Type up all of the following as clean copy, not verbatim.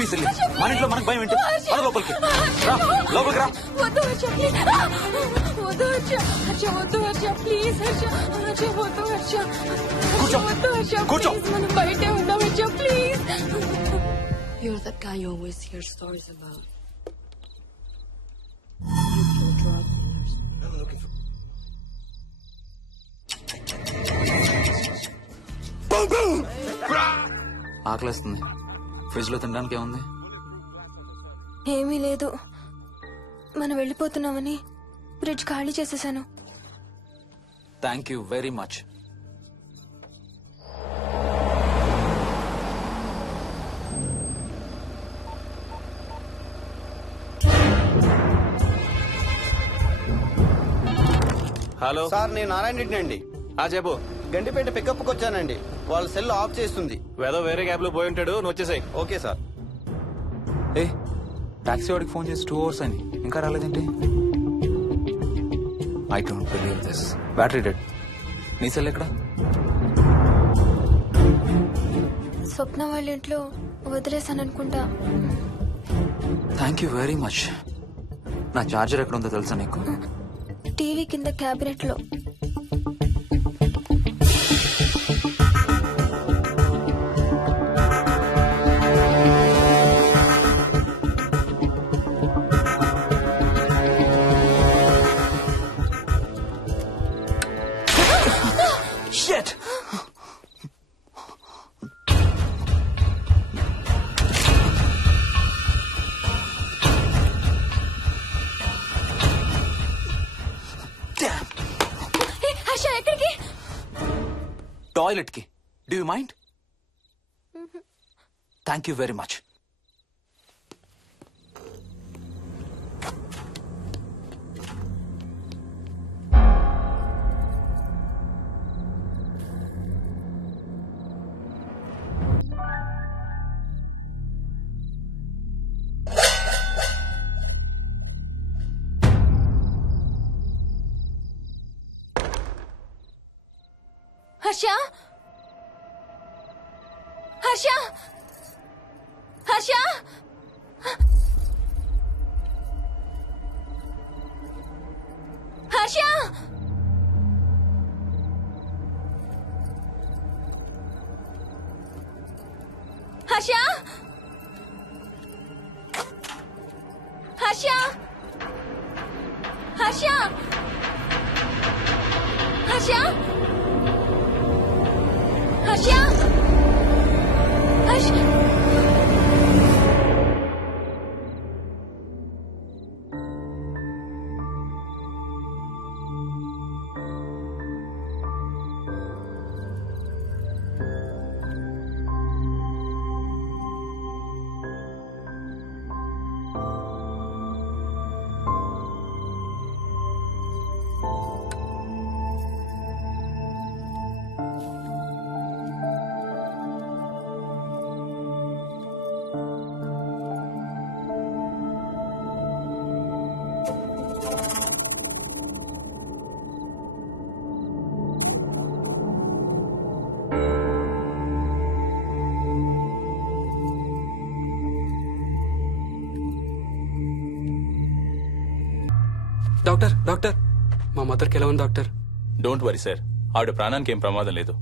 Be silly. మన ఇంట్లో మనకు భయం ఏంటి? మన లోపలికి రా, లోపలికి రా. వద్దు హర్ష ప్లీజ్. వద్దు హర్ష. హర్ష వద్దు హర్ష ప్లీజ్. హర్ష హర్ష వద్దు హర్ష. కూర్చో. వద్దు హర్ష కూర్చో. ప్లీజ్. మనం బయటే ఉందాం Harsha please. You're that guy you always hear stories about. You kill drug dealers. ఆకలేస్తుంది. ఫ్రిడ్జ్ లో తినడానికి ఏముంది? ఏమీ లేదు. మనం వెళ్ళిపోతున్నామని ఫ్రిడ్జ్ ఖాళీ చేసేసాను. Thank you very much. Hello sir, నేను నారాయణ రెడ్డి అండి. చెప్పు. గండిపేట పికప్కి వచ్చానండి. వాళ్ళ సెల్ ఆఫ్ చేస్తుంది. ఏదో వేరే క్యాబ్ లో పోయి ఉంటాడు, నువ్వు వచ్చేసాయి. Okay sir. ఏ టాక్సీ వాడికి ఫోన్ చేసి 2 hours అని ఇంకా రాలేదేంటి? I don't believe this. Battery dead. నీ సెల్ ఎక్కడ? స్వప్న వాళ్ళ ఇంట్లో వదిలేసాను అనుకుంటా. Thank you very much. నా చార్జర్ ఎక్కడ ఉందో తెలుసా నీకు? టీవీ కింద క్యాబినెట్ లో. Shit! Damn! హర్ష ఎక్కడికి? టాయిలెట్ కి. Do you mind? Thank you very much. Harsha Harsha Harsha Harsha Harsha Harsha Harsha Harsha Harsha Harsha doctor doctor మా మదర్కి ఎలా ఉంది డాక్టర్? డోంట్ వరీ సార్, ఆవిడ ప్రాణానికి ఏం ప్రమాదం లేదు.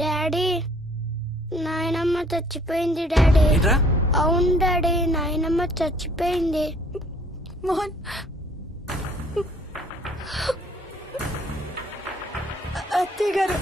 డాడీ, నాయనమ్మ చచ్చిపోయింది డాడీ. ఏంట్రా? అవును డాడీ, నాయనమ్మ చచ్చిపోయింది. మోహన్ అత్తయ్య గారు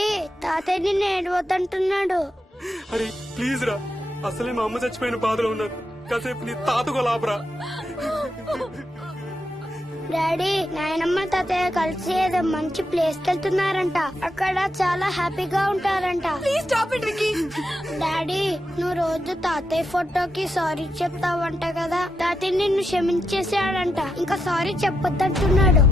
డాడీ తాతయ్య నిన్ను ఏడవద్దంటున్నాడు. అరే ప్లీజ్ రా, అసలే మా అమ్మ చచ్చిపోయిన బాధలో ఉన్నాను. కాసేపు నీ తాతకు లాభరా. డాడీ నాయనమ్మ తాతయ్య కలిసి ఏదో మంచి ప్లేస్ కి వెళ్తున్నారంట. అక్కడ చాలా హ్యాపీగా ఉంటారంట. Please stop it Vicky. Daddy నువ్వు రోజు తాతయ్య ఫోటోకి సారీ చెప్తావంట కదా. తాతయ్య నిన్ను క్షమించేసాడంట. ఇంకా సారీ చెప్పొద్దంటున్నాడు.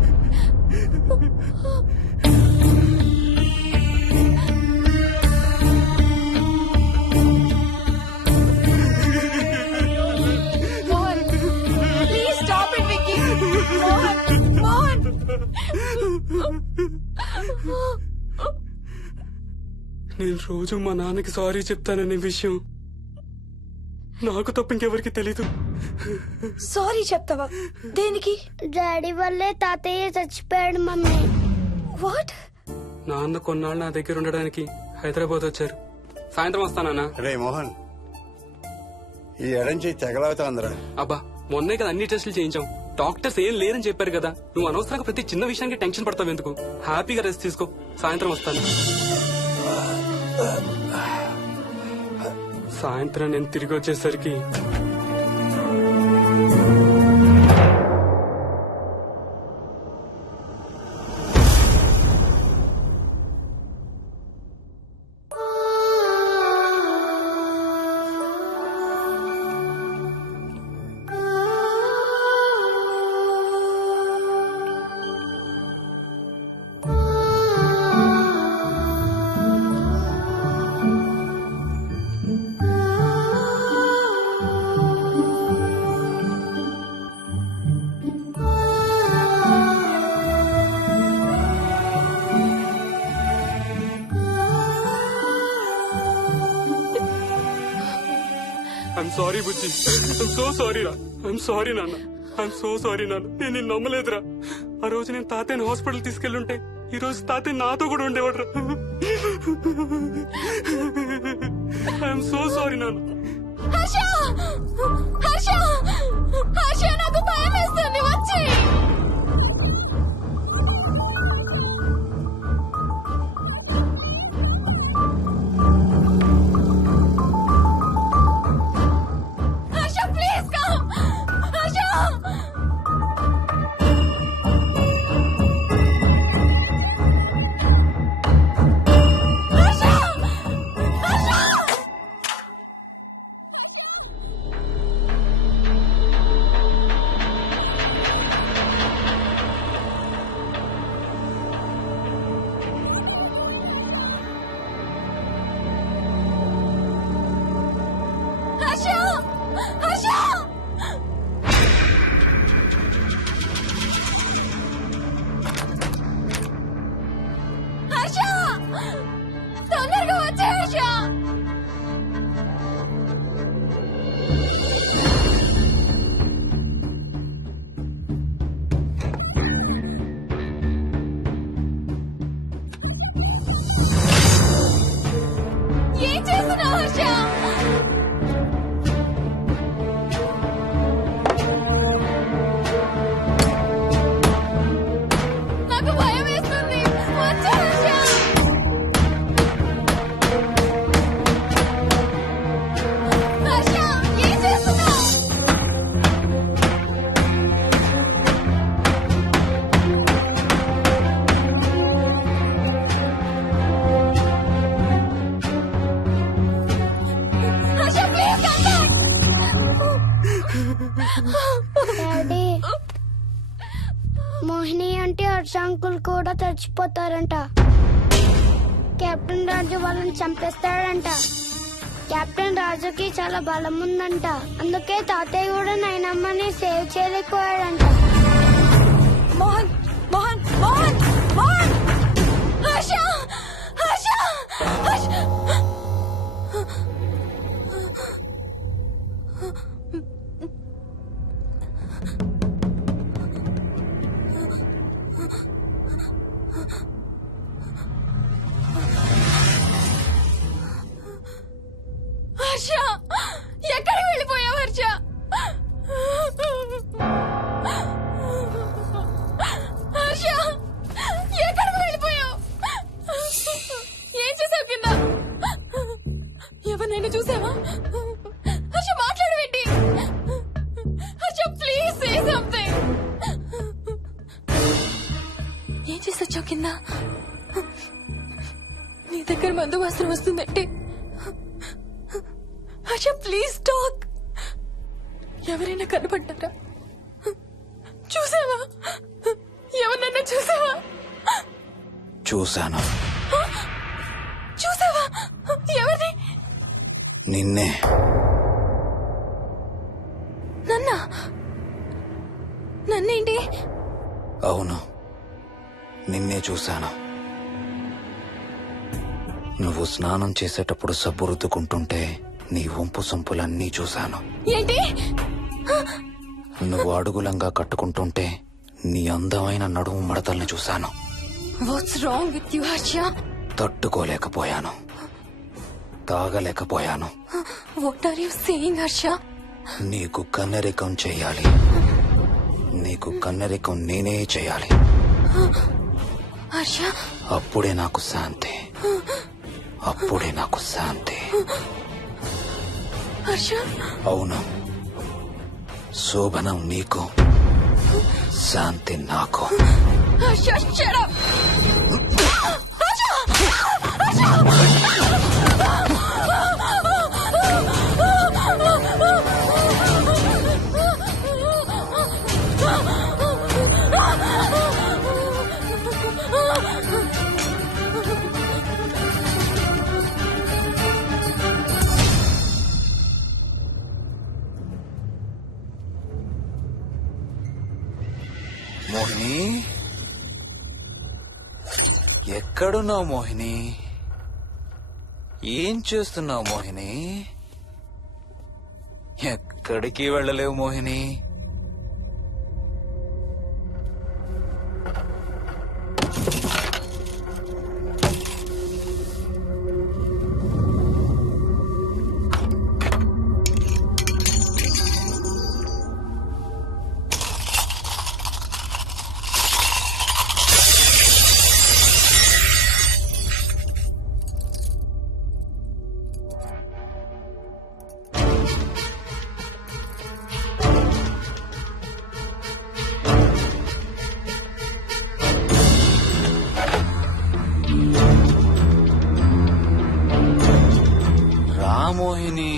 Mohan please stop it Vicky. Mohan Mohan నేను రోజు మా నాన్నకి సారీ చెప్తాననే విషయం నాకు తప్ప ఇంకెవరికి తెలీదు. సారీ చెప్తావా? దేనికి? డాడీ వల్లే తాతయ్య చచ్చిపోయాడు మమ్మీ. వాట్? నాన్న కొన్నాళ్ళు నా దగ్గర ఉండడానికి హైదరాబాద్ వచ్చారు. సాయంత్రం వస్తానా? రే మోహన్, ఈ ఎడంచి తెగలవుతోందిరా. అబ్బా మొన్నే కదా అన్ని టెస్టులు చేయించాం. డాక్టర్స్ ఏం లేరని చెప్పారు కదా. నువ్వు అనవసరంగా ప్రతి చిన్న విషయానికి టెన్షన్ పడతావు ఎందుకు? హ్యాపీగా రెస్ట్ తీసుకో. సాయంత్రం వస్తాను. సాయంత్రం నేను తిరిగి వచ్చేసరికి I'm sorry Bujji. I'm so sorry రా. ఐఎమ్ సారీ నాన్న. ఐఎమ్ సో సారీ నాన్న. నేను నిన్ను నమ్మలేదురా. ఆ రోజు నేను తాతయ్యని హాస్పిటల్ తీసుకెళ్లుంటే ఈ రోజు తాతయ్య నాతో కూడా ఉండేవాడు రా. ఐఎమ్ సో సారీ నాన్న. హర్ష హర్ష హర్ష నాకు భయం వేస్తుంది. వచ్చి హర్ష ప్లీజ్ కమ్. హర్ష హర్ష హర్ష హర్ష తొందరగా వచ్చే హర్ష. ఏం చేస్తున్నావు హర్ష? నాకు భయం వేస్తుంది. వచ్చే హర్ష. హర్ష ఏం చేస్తున్నావు? Harsha please come daddy Mohini అంటే హర్ష అంకుల్ కూడా చచ్చిపోతారంట. కెప్టెన్ రాజు వాళ్ళని చంపేస్తాడంట. కెప్టెన్ రాజుకి చాలా బలం ఉందంట. అందుకే తాతయ్య కూడా నాయనమ్మని సేవ్ చేయలేకపోయాడంట. మోహన్ మోహన్ మోహన్ మోహన్ హర్ష హర్ష హర్ష హర్ష ఎక్కడికి వెళ్ళిపోయావు హర్ష? హర్ష ఎక్కడికి వెళ్ళిపోయావు? ఎవరినైనా చూసావా? హర్ష మాట్లాడవేంటి? Harsha please say something. ఏం చేసొచ్చావు కింద? నీ దగ్గర మందు వాసన వస్తుందంటే హర్ష ప్లీజ్ టాక్. ఎవరైనా కనపడ్డారా? చూసావా? ఎవరినైనా చూసావా? చూశాను. చూసావా? ఎవరిని? నిన్నే. నన్నేంటి? అవును, నిన్నే చూశాను. నువ్వు స్నానం చేసేటప్పుడు సబ్బు రుద్దుకుంటుంటే నీ వంపు సొంపులన్నీ చూశాను. ఏంటి? నువ్వు అడుగులంగా కట్టుకుంటుంటే నీ అందమైన నడుము మడతల్ని చూశాను. What's wrong with you Harsha? తట్టుకోలేకపోయాను, తాగలేకపోయాను. What are you saying Harsha? నీకు కన్నరికం చేయాలి. నీకు కన్నరికం నేనే చేయాలి. హర్ష అప్పుడే నాకు శాంతి. అప్పుడే నాకు శాంతి. హర్ష అవును, శోభనం నీకు, శాంతి నాకు. Harsha shut up. మోహిని, ఎక్కడున్నావు మోహిని? ఏం చేస్తున్నావు మోహిని? ఎక్కడికి వెళ్ళలేవు మోహిని. మోహిని,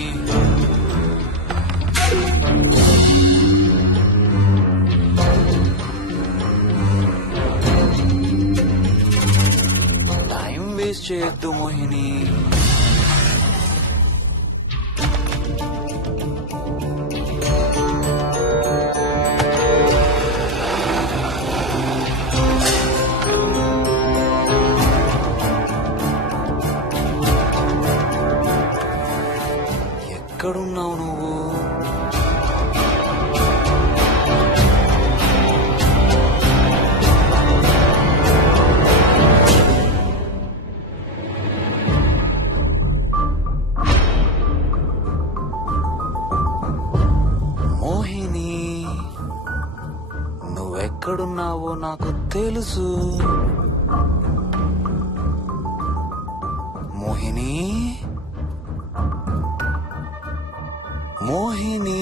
టైం వేస్ట్ చేయొద్దు మోహిని. ఎక్కడున్నావు నువ్వు? మోహిని, నువ్వెక్కడున్నావో నాకు తెలుసు. మోహిని, మోహిని.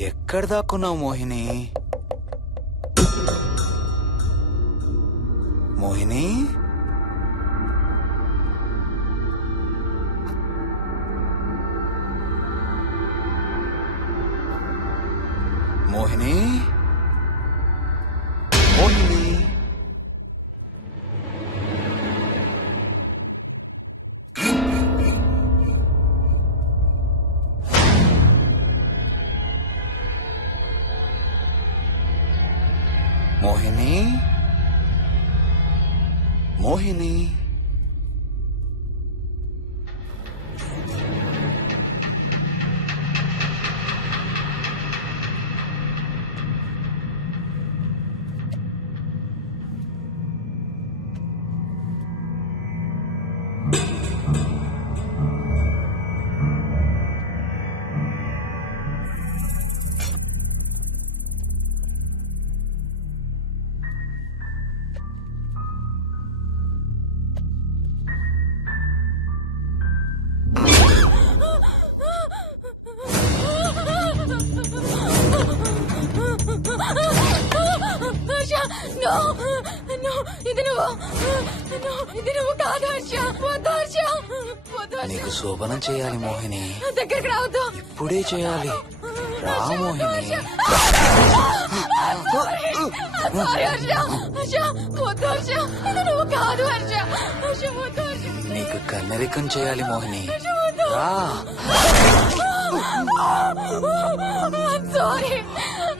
ఎక్కడ దాక్కున్నావు మోహిని? మోహిని, మోహిని, మోహిని. మోహిని, మోహిని. హర్ష, no, no, ఇది నువ్వు కాదు హర్ష. వద్దు హర్ష, వద్దు హర్ష. నీకు శోభనం చేయాలి మోహిని. దగ్గరికి రావద్దు. ఇప్పుడే చేయాలి. రా మోహిని. సారీ హర్ష. హర్ష, వద్దు హర్ష. ఇది నువ్వు కాదు హర్ష. హర్ష, వద్దు హర్ష. నీకు కన్నరికం చేయాలి మోహిని. రా.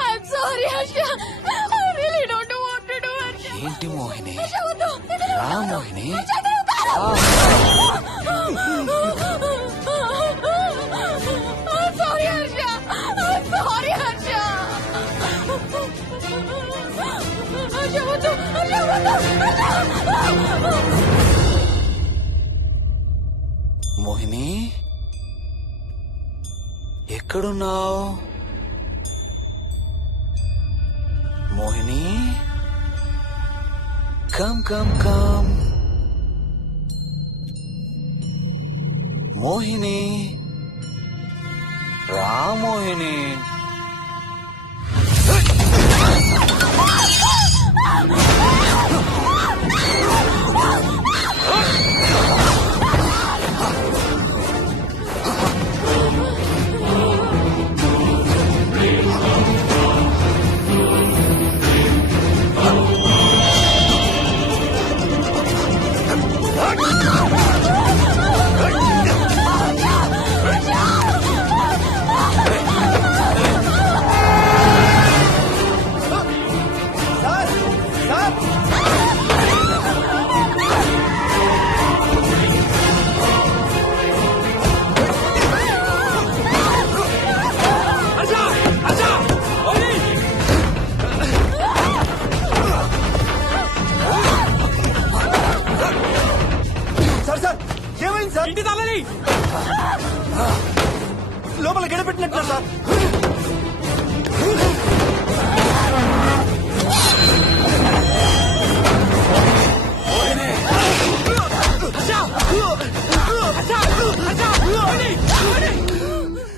I'm sorry Harsha. I really don't want to do Harsha. ఏంటి మోహిని? హర్ష, వద్దు. రా Mohini. I'm sorry Harsha. I'm sorry Harsha. Harsha, వద్దు. హర్ష, వద్దు. మోహిని, ఎక్కడున్నావు Mohini? Come come come Mohini. రా మోహిని. లోపల గడపెట్టినట్టు సార్.